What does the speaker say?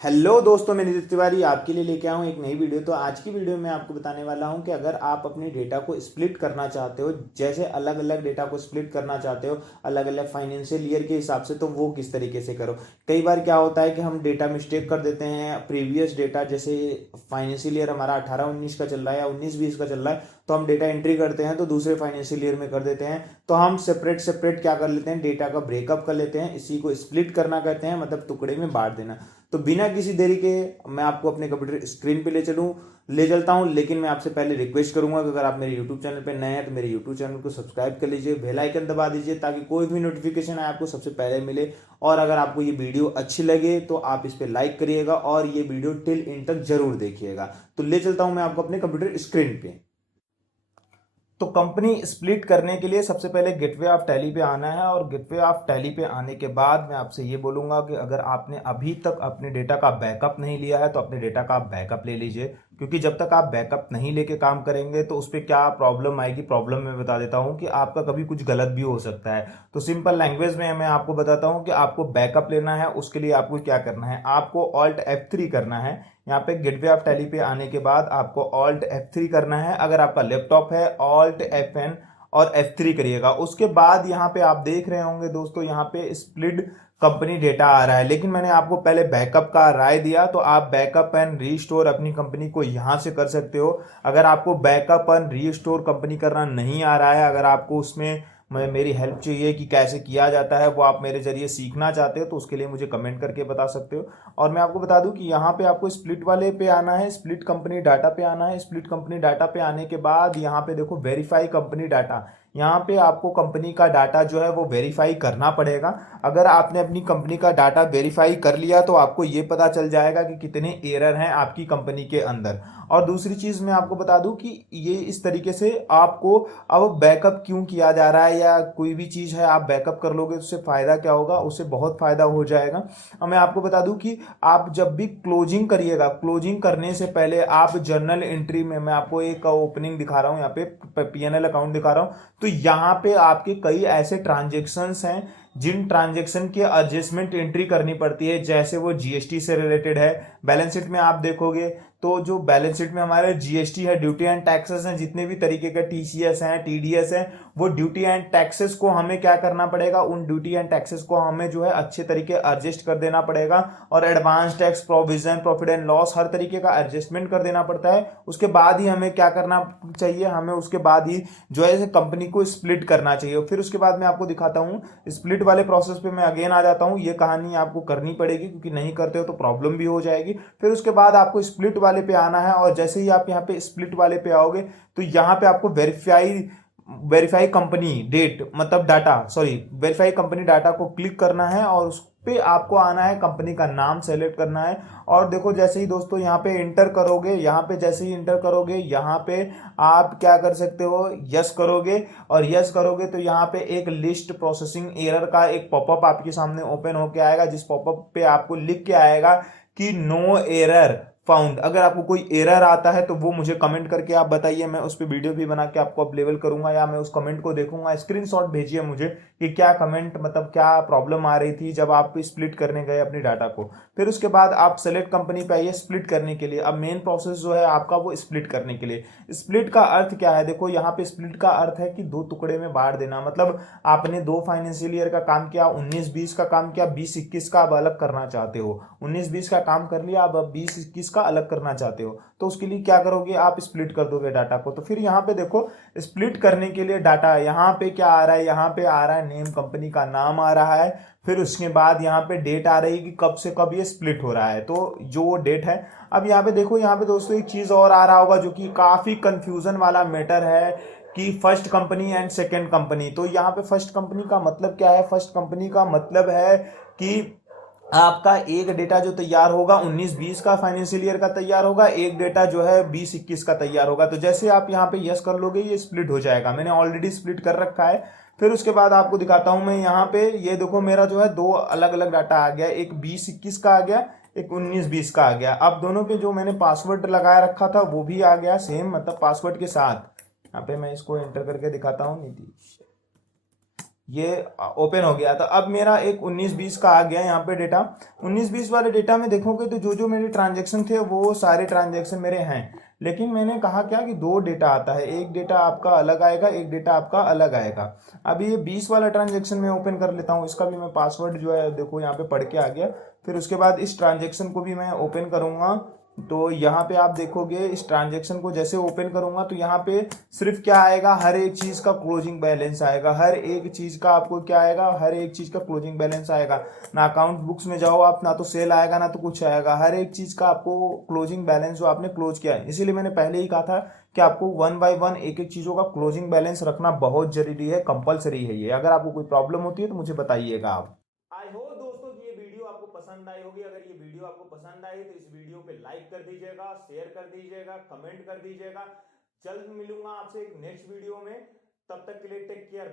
Hello दोस्तों, मैं नितिन तिवारी आपके लिए लेके आया हूँ एक नई वीडियो। तो आज की वीडियो में आपको बताने वाला हूँ कि अगर आप अपने डेटा को स्प्लिट करना चाहते हो, जैसे अलग अलग डेटा को स्प्लिट करना चाहते हो अलग अलग फाइनेंशियल ईयर के हिसाब से, तो वो किस तरीके से करो। कई बार क्या होता है कि हम डेटा मिस्टेक कर देते हैं। प्रीवियस डेटा जैसे फाइनेंशियल ईयर हमारा 18-19 का चल रहा है या 19-20 का चल रहा है, तो हम डेटा एंट्री करते हैं तो दूसरे फाइनेंशियल ईयर में कर देते हैं। तो हम सेपरेट सेपरेट क्या कर लेते हैं, डेटा का ब्रेकअप कर लेते हैं। इसी को स्प्लिट करना कहते हैं, मतलब टुकड़े में बांट देना। तो बिना किसी देरी के मैं आपको अपने कंप्यूटर स्क्रीन पे ले चलता हूं। लेकिन मैं आपसे पहले रिक्वेस्ट करूंगा कि अगर आप मेरे यूट्यूब चैनल पे नए हैं तो मेरे यूट्यूब चैनल को सब्सक्राइब कर लीजिए, बेल आइकन दबा दीजिए ताकि कोई भी नोटिफिकेशन आए आपको सबसे पहले मिले। और अगर आपको ये वीडियो अच्छी लगे तो आप इस पर लाइक करिएगा और ये वीडियो टिल इन तक जरूर देखिएगा। तो ले चलता हूं मैं आपको अपने कंप्यूटर स्क्रीन पे। तो कंपनी स्प्लिट करने के लिए सबसे पहले गेटवे ऑफ टैली पे आना है, और गेटवे ऑफ टैली पे आने के बाद मैं आपसे ये बोलूंगा कि अगर आपने अभी तक अपने डेटा का बैकअप नहीं लिया है तो अपने डेटा का आप बैकअप ले लीजिए। क्योंकि जब तक आप बैकअप नहीं लेके काम करेंगे तो उस पर क्या प्रॉब्लम आएगी। प्रॉब्लम मैं बता देता हूँ कि आपका कभी कुछ गलत भी हो सकता है। तो सिंपल लैंग्वेज में मैं आपको बताता हूँ कि आपको बैकअप लेना है, उसके लिए आपको क्या करना है, आपको ऑल्ट F3 करना है। यहाँ पे गेटवे ऑफ टैली पे आने के बाद आपको ऑल्ट F3 करना है। अगर आपका लैपटॉप है ऑल्ट FN और F3 करिएगा। उसके बाद यहाँ पे आप देख रहे होंगे दोस्तों, यहाँ पे स्प्लिट कंपनी डेटा आ रहा है। लेकिन मैंने आपको पहले बैकअप का राय दिया, तो आप बैकअप एंड रीस्टोर अपनी कंपनी को यहाँ से कर सकते हो। अगर आपको बैकअप एंड रीस्टोर कंपनी करना नहीं आ रहा है, अगर आपको उसमें मेरी हेल्प चाहिए कि कैसे किया जाता है, वो आप मेरे जरिए सीखना चाहते हो, तो उसके लिए मुझे कमेंट करके बता सकते हो। और मैं आपको बता दूं कि यहाँ पे आपको स्प्लिट वाले पे आना है, स्प्लिट कंपनी डाटा पे आना है। स्प्लिट कंपनी डाटा पे आने के बाद यहाँ पे देखो वेरीफाई कंपनी डाटा। यहाँ पे आपको कंपनी का डाटा जो है वो वेरीफाई करना पड़ेगा। अगर आपने अपनी कंपनी का डाटा वेरीफाई कर लिया तो आपको ये पता चल जाएगा कि कितने एरर हैं आपकी कंपनी के अंदर। और दूसरी चीज मैं आपको बता दूं कि ये इस तरीके से आपको अब बैकअप क्यों किया जा रहा है, या कोई भी चीज है आप बैकअप कर लोगे तो उससे फायदा क्या होगा, उससे बहुत फायदा हो जाएगा। अब मैं आपको बता दूं कि आप जब भी क्लोजिंग करिएगा, क्लोजिंग करने से पहले आप जर्नल एंट्री में, मैं आपको एक ओपनिंग दिखा रहा हूं, यहाँ पे PNL अकाउंट दिखा रहा हूं। तो यहाँ पे आपके कई ऐसे ट्रांजेक्शन्स हैं जिन ट्रांजेक्शन की एडजस्टमेंट एंट्री करनी पड़ती है, जैसे वो GST से रिलेटेड है। बैलेंस शीट में आप देखोगे तो जो बैलेंस शीट में हमारे GST है, ड्यूटी एंड टैक्सेस हैं, जितने भी तरीके के TCS हैं, TDS हैं, वो ड्यूटी एंड टैक्सेस को हमें क्या करना पड़ेगा, उन ड्यूटी एंड टैक्सेस को हमें जो है अच्छे तरीके एडजस्ट कर देना पड़ेगा। और advance tax provision, profit and loss, हर तरीके का एडजस्टमेंट कर देना पड़ता है। उसके बाद ही हमें क्या करना चाहिए, हमें उसके बाद ही जो है कंपनी को स्प्लिट करना चाहिए। फिर उसके बाद मैं आपको दिखाता हूँ स्प्लिट वाले प्रोसेस पे। मैं अगेन आ जाता हूँ, ये कहानी आपको करनी पड़ेगी क्योंकि नहीं करते हो तो प्रॉब्लम भी हो जाएगी। फिर उसके बाद आपको स्प्लिट वाले पे आना है, और जैसे ही आप यहाँ पे स्प्लिट वाले पे आओगे तो यहाँ पे आपको वेरीफाई कंपनी डेट, मतलब data, sorry, verify company data को क्लिक करना है, और उस पे आपको आना है, कंपनी का नाम सेलेक्ट करना है। और देखो जैसे ही दोस्तों यहाँ पे इंटर करोगे, यहाँ पे जैसे ही इंटर करोगे, यहाँ पे आप क्या कर सकते हो, यस करोगे। और यस करोगे तो यहाँ पे एक लिस्ट प्रोसेसिंग एरर का एक पॉपअप आपके सामने ओपन होके आएगा, जिस पॉपअप पे आपको लिख के आएगा कि नो एरर फाउंड। अगर आपको कोई एरर आता है तो वो मुझे कमेंट करके आप बताइए, मैं उस पर वीडियो भी बना के आपको अपलेबल करूंगा, या मैं उस कमेंट को देखूंगा। स्क्रीनशॉट भेजिए मुझे कि क्या कमेंट, मतलब क्या प्रॉब्लम आ रही थी जब आप स्प्लिट करने गए अपनी डाटा को। फिर उसके बाद आप सेलेक्ट कंपनी पे आइए स्प्लिट करने के लिए। अब मेन प्रोसेस जो है आपका वो स्प्लिट करने के लिए। स्प्लिट का अर्थ क्या है, देखो यहाँ पे स्प्लिट का अर्थ है कि दो टुकड़े में बांट देना। मतलब आपने दो फाइनेंशियल ईयर का काम किया, 19-20 का काम किया, 20-21 का अब अलग करना चाहते हो। 19-20 का काम कर लिया, अब 20-21 का अलग करना चाहते हो, तो उसके लिए क्या करोगे, आप स्प्लिट कर दोगे डाटा को। तो फिर यहाँ पे देखो स्प्लिट करने के लिए डाटा यहाँ पे क्या आ रहा है, यहाँ पे आ रहा है नेम, कंपनी का नाम आ रहा है। फिर उसके बाद यहाँ पे डेट आ रही है कि कब से कब ये स्प्लिट हो रहा है, तो जो वो डेट है। अब यहाँ पे देखो, यहाँ पे दोस्तों एक चीज और आ रहा होगा जो कि काफी कंफ्यूजन वाला मैटर है, कि first company and second company. तो यहाँ पे फर्स्ट कंपनी का मतलब क्या है, फर्स्ट कंपनी का मतलब है कि आपका एक डेटा जो तैयार होगा 19-20 का फाइनेंशियल ईयर का तैयार होगा, एक डेटा जो है 20-21 का तैयार होगा। तो जैसे आप यहाँ पे यस कर लोगे ये स्प्लिट हो जाएगा। मैंने ऑलरेडी स्प्लिट कर रखा है। फिर उसके बाद आपको दिखाता हूं मैं यहाँ पे, ये देखो मेरा जो है दो अलग अलग डाटा आ गया, एक 20-21 का आ गया, एक 19-20 का आ गया। अब दोनों पे जो मैंने पासवर्ड लगाया रखा था वो भी आ गया सेम, मतलब पासवर्ड के साथ। यहाँ पे मैं इसको एंटर करके दिखाता हूँ, नीतीश, ये ओपन हो गया। तो अब मेरा एक 19-20 का आ गया यहाँ पे डेटा। 19-20 वाले डेटा में देखोगे तो जो जो मेरे ट्रांजेक्शन थे वो सारे ट्रांजेक्शन मेरे हैं, लेकिन मैंने कहा क्या कि दो डेटा आता है, एक डेटा आपका अलग आएगा, एक डेटा आपका अलग आएगा। अब ये 20 वाला ट्रांजेक्शन मैं ओपन कर लेता हूँ, इसका भी मैं पासवर्ड जो है देखो यहाँ पे पढ़ के आ गया। फिर उसके बाद इस ट्रांजेक्शन को भी मैं ओपन करूंगा। तो यहाँ पे आप देखोगे इस ट्रांजेक्शन को जैसे ओपन करूंगा तो यहाँ पे सिर्फ क्या आएगा, हर एक चीज का क्लोजिंग बैलेंस आएगा। हर एक चीज का आपको क्या आएगा, हर एक चीज का क्लोजिंग बैलेंस आएगा। ना अकाउंट बुक्स में जाओ आप, ना तो सेल आएगा ना तो कुछ आएगा, हर एक चीज का आपको क्लोजिंग बैलेंस जो आपने क्लोज किया है। इसीलिए मैंने पहले ही कहा था कि आपको वन बाय वन एक एक चीजों का क्लोजिंग बैलेंस रखना बहुत जरूरी है, कंपलसरी है ये। अगर आपको कोई प्रॉब्लम होती है तो मुझे बताइएगा आप। आई होप दोस्तों कि ये वीडियो आपको पसंद आई होगी। अगर ये वीडियो आपको पसंद आई तो इस वीडियो पे लाइक कर दीजिएगा, शेयर कर दीजिएगा, कमेंट कर दीजिएगा। जल्द मिलूंगा आपसे एक नेक्स्ट वीडियो में। तब तक के लिए टेक केयर।